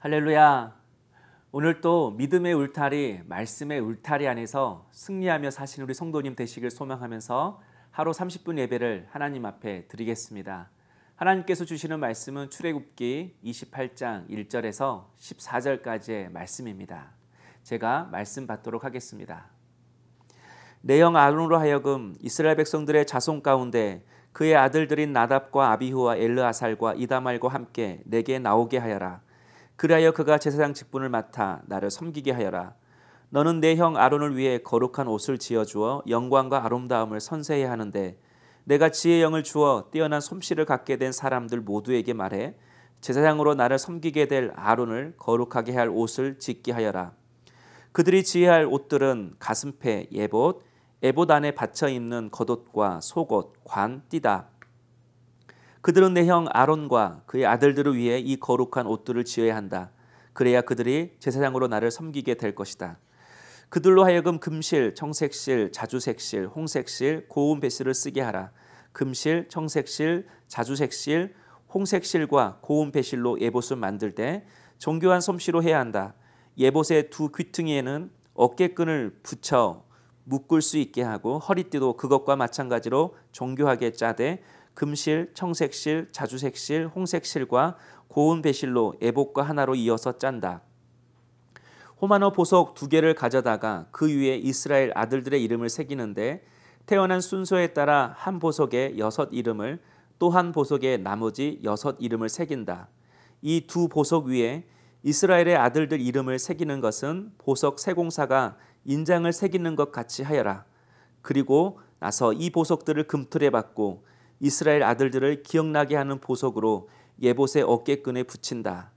할렐루야. 오늘 또 믿음의 울타리, 말씀의 울타리 안에서 승리하며 사신 우리 성도님 되시길 소망하면서 하루 30분 예배를 하나님 앞에 드리겠습니다. 하나님께서 주시는 말씀은 출애굽기 28장 1절에서 14절까지의 말씀입니다. 제가 말씀 받도록 하겠습니다. 내 형 아론으로 하여금 이스라엘 백성들의 자손 가운데 그의 아들들인 나답과 아비후와 엘르아살과 이다말과 함께 내게 나오게 하여라. 그리하여 그가 제사장 직분을 맡아 나를 섬기게 하여라. 너는 내 형 아론을 위해 거룩한 옷을 지어주어 영광과 아름다움을 선세해야 하는데 내가 지혜의 영을 주어 뛰어난 솜씨를 갖게 된 사람들 모두에게 말해 제사장으로 나를 섬기게 될 아론을 거룩하게 할 옷을 짓게 하여라. 그들이 지혜할 옷들은 가슴패, 예봇, 에봇 안에 받쳐 입는 겉옷과 속옷, 관, 띠다. 그들은 내 형 아론과 그의 아들들을 위해 이 거룩한 옷들을 지어야 한다. 그래야 그들이 제사장으로 나를 섬기게 될 것이다. 그들로 하여금 금실, 청색실, 자주색실, 홍색실, 고운 배실을 쓰게 하라. 금실, 청색실, 자주색실, 홍색실과 고운 배실로 예봇을 만들 때 정교한 솜씨로 해야 한다. 예봇의 두 귀퉁이에는 어깨끈을 붙여 묶을 수 있게 하고 허리띠도 그것과 마찬가지로 정교하게 짜되 금실, 청색실, 자주색실, 홍색실과 고운 배실로 에봇과 하나로 이어서 짠다. 호마노 보석 2개를 가져다가 그 위에 이스라엘 아들들의 이름을 새기는데 태어난 순서에 따라 한 보석에 6 이름을 또 한 보석에 나머지 6 이름을 새긴다. 이 두 보석 위에 이스라엘의 아들들 이름을 새기는 것은 보석 세공사가 인장을 새기는 것 같이 하여라. 그리고 나서 이 보석들을 금틀에 박고 이스라엘 아들들을 기억나게 하는 보석으로 예봇의 어깨끈에 붙인다.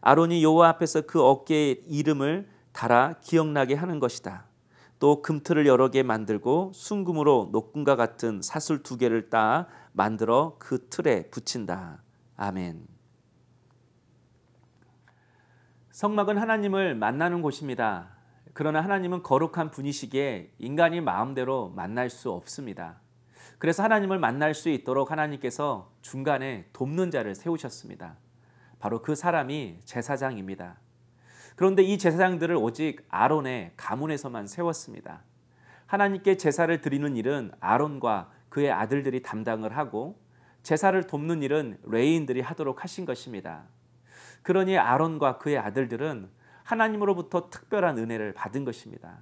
아론이 여호와 앞에서 그 어깨에 이름을 달아 기억나게 하는 것이다. 또 금틀을 여러 개 만들고 순금으로 녹금과 같은 사슬 2개를 따 만들어 그 틀에 붙인다. 아멘. 성막은 하나님을 만나는 곳입니다. 그러나 하나님은 거룩한 분이시기에 인간이 마음대로 만날 수 없습니다. 그래서 하나님을 만날 수 있도록 하나님께서 중간에 돕는 자를 세우셨습니다. 바로 그 사람이 제사장입니다. 그런데 이 제사장들을 오직 아론의 가문에서만 세웠습니다. 하나님께 제사를 드리는 일은 아론과 그의 아들들이 담당을 하고 제사를 돕는 일은 레위인들이 하도록 하신 것입니다. 그러니 아론과 그의 아들들은 하나님으로부터 특별한 은혜를 받은 것입니다.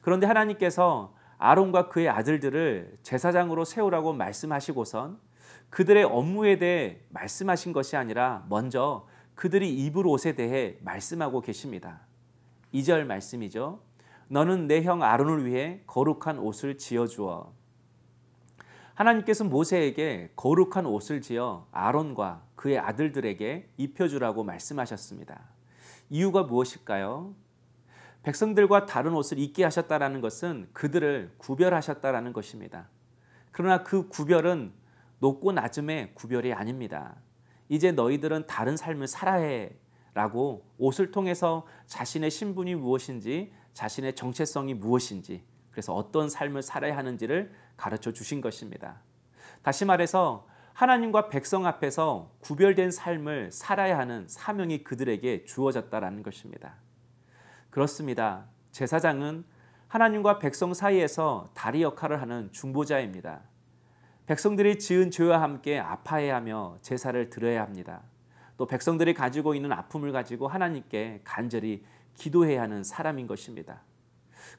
그런데 하나님께서 아론과 그의 아들들을 제사장으로 세우라고 말씀하시고선 그들의 업무에 대해 말씀하신 것이 아니라 먼저 그들이 입을 옷에 대해 말씀하고 계십니다. 2절 말씀이죠. 너는 내 형 아론을 위해 거룩한 옷을 지어주어. 하나님께서 모세에게 거룩한 옷을 지어 아론과 그의 아들들에게 입혀주라고 말씀하셨습니다. 이유가 무엇일까요? 백성들과 다른 옷을 입게 하셨다라는 것은 그들을 구별하셨다라는 것입니다. 그러나 그 구별은 높고 낮음의 구별이 아닙니다. 이제 너희들은 다른 삶을 살아야 해 라고 옷을 통해서 자신의 신분이 무엇인지 자신의 정체성이 무엇인지 그래서 어떤 삶을 살아야 하는지를 가르쳐 주신 것입니다. 다시 말해서 하나님과 백성 앞에서 구별된 삶을 살아야 하는 사명이 그들에게 주어졌다라는 것입니다. 그렇습니다. 제사장은 하나님과 백성 사이에서 다리 역할을 하는 중보자입니다. 백성들이 지은 죄와 함께 아파해야 하며 제사를 드려야 합니다. 또 백성들이 가지고 있는 아픔을 가지고 하나님께 간절히 기도해야 하는 사람인 것입니다.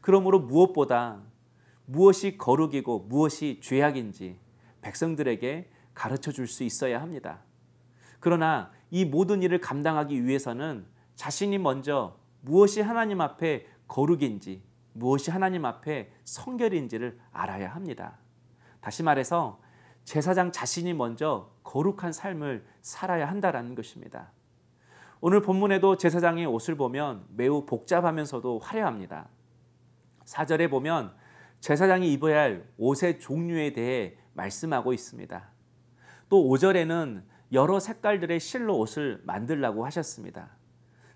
그러므로 무엇보다 무엇이 거룩이고 무엇이 죄악인지 백성들에게 가르쳐 줄 수 있어야 합니다. 그러나 이 모든 일을 감당하기 위해서는 자신이 먼저 무엇이 하나님 앞에 거룩인지 무엇이 하나님 앞에 성결인지를 알아야 합니다. 다시 말해서 제사장 자신이 먼저 거룩한 삶을 살아야 한다는 것입니다. 오늘 본문에도 제사장의 옷을 보면 매우 복잡하면서도 화려합니다. 4절에 보면 제사장이 입어야 할 옷의 종류에 대해 말씀하고 있습니다. 또 5절에는 여러 색깔들의 실로 옷을 만들라고 하셨습니다.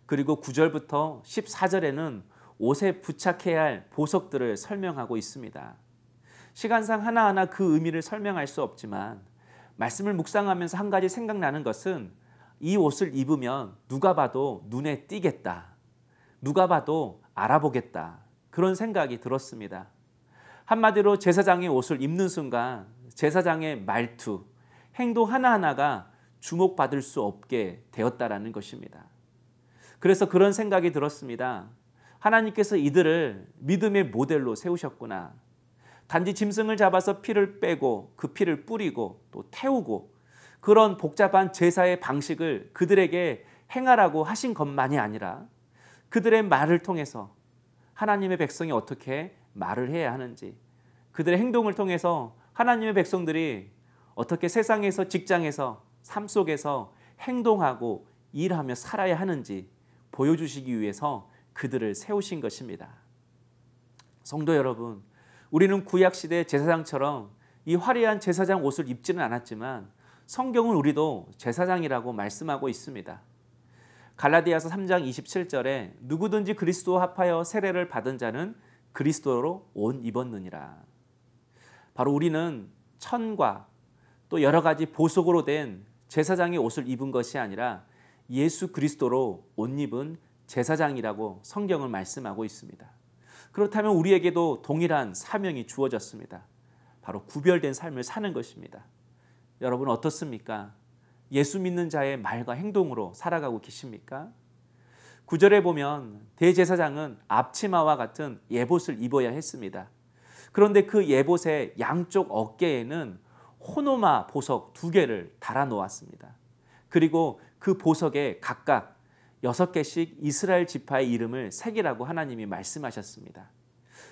그리고 9절부터 14절에는 옷에 부착해야 할 보석들을 설명하고 있습니다. 시간상 하나하나 그 의미를 설명할 수 없지만 말씀을 묵상하면서 한 가지 생각나는 것은 이 옷을 입으면 누가 봐도 눈에 띄겠다. 누가 봐도 알아보겠다. 그런 생각이 들었습니다. 한마디로 제사장의 옷을 입는 순간 제사장의 말투, 행동 하나하나가 주목받을 수 없게 되었다라는 것입니다. 그래서 그런 생각이 들었습니다. 하나님께서 이들을 믿음의 모델로 세우셨구나. 단지 짐승을 잡아서 피를 빼고 그 피를 뿌리고 또 태우고 그런 복잡한 제사의 방식을 그들에게 행하라고 하신 것만이 아니라 그들의 말을 통해서 하나님의 백성이 어떻게 말을 해야 하는지, 그들의 행동을 통해서 하나님의 백성들이 어떻게 세상에서, 직장에서, 삶 속에서 행동하고 일하며 살아야 하는지 보여주시기 위해서 그들을 세우신 것입니다. 성도 여러분, 우리는 구약시대 제사장처럼 이 화려한 제사장 옷을 입지는 않았지만 성경은 우리도 제사장이라고 말씀하고 있습니다. 갈라디아서 3장 27절에 누구든지 그리스도와 합하여 세례를 받은 자는 그리스도로 옷 입었느니라. 바로 우리는 천과 또 여러 가지 보석으로 된 제사장의 옷을 입은 것이 아니라 예수 그리스도로 옷 입은 제사장이라고 성경은 말씀하고 있습니다. 그렇다면 우리에게도 동일한 사명이 주어졌습니다. 바로 구별된 삶을 사는 것입니다. 여러분 어떻습니까? 예수 믿는 자의 말과 행동으로 살아가고 계십니까? 9절에 보면 대제사장은 앞치마와 같은 예봇을 입어야 했습니다. 그런데 그 예봇의 양쪽 어깨에는 호노마 보석 2개를 달아 놓았습니다. 그리고 그 보석에 각각 6개씩 이스라엘 지파의 이름을 새기라고 하나님이 말씀하셨습니다.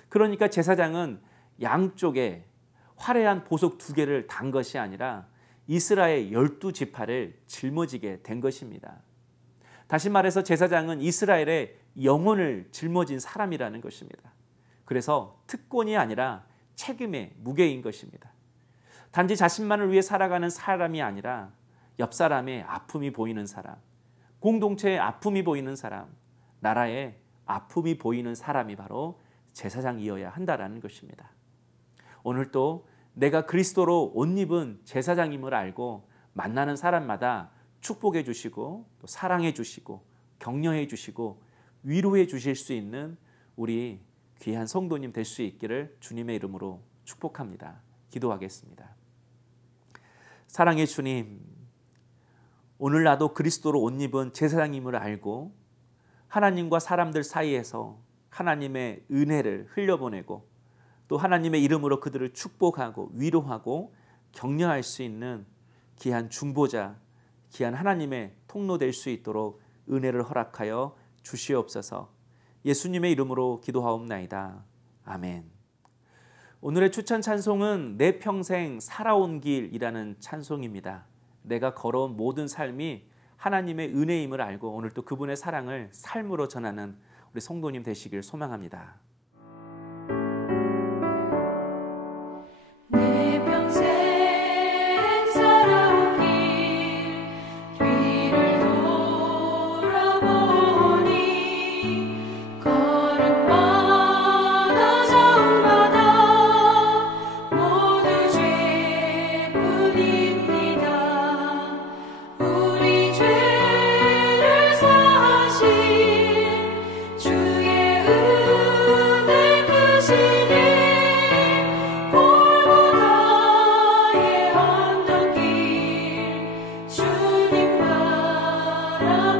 그러니까 제사장은 양쪽에 화려한 보석 2개를 단 것이 아니라 이스라엘 12지파를 짊어지게 된 것입니다. 다시 말해서 제사장은 이스라엘의 영혼을 짊어진 사람이라는 것입니다. 그래서 특권이 아니라 책임의 무게인 것입니다. 단지 자신만을 위해 살아가는 사람이 아니라 옆 사람의 아픔이 보이는 사람, 공동체의 아픔이 보이는 사람, 나라의 아픔이 보이는 사람이 바로 제사장이어야 한다는 것입니다. 오늘 또 내가 그리스도로 옷 입은 제사장임을 알고 만나는 사람마다 축복해 주시고 또 사랑해 주시고 격려해 주시고 위로해 주실 수 있는 우리 귀한 성도님 될 수 있기를 주님의 이름으로 축복합니다. 기도하겠습니다. 사랑의 주님, 오늘 나도 그리스도로 옷 입은 제사장임을 알고 하나님과 사람들 사이에서 하나님의 은혜를 흘려보내고 또 하나님의 이름으로 그들을 축복하고 위로하고 격려할 수 있는 귀한 중보자, 귀한 하나님의 통로 될 수 있도록 은혜를 허락하여 주시옵소서. 예수님의 이름으로 기도하옵나이다. 아멘. 오늘의 추천 찬송은 내 평생 살아온 길이라는 찬송입니다. 내가 걸어온 모든 삶이 하나님의 은혜임을 알고 오늘 또 그분의 사랑을 삶으로 전하는 우리 성도님 되시길 소망합니다. 주님 바라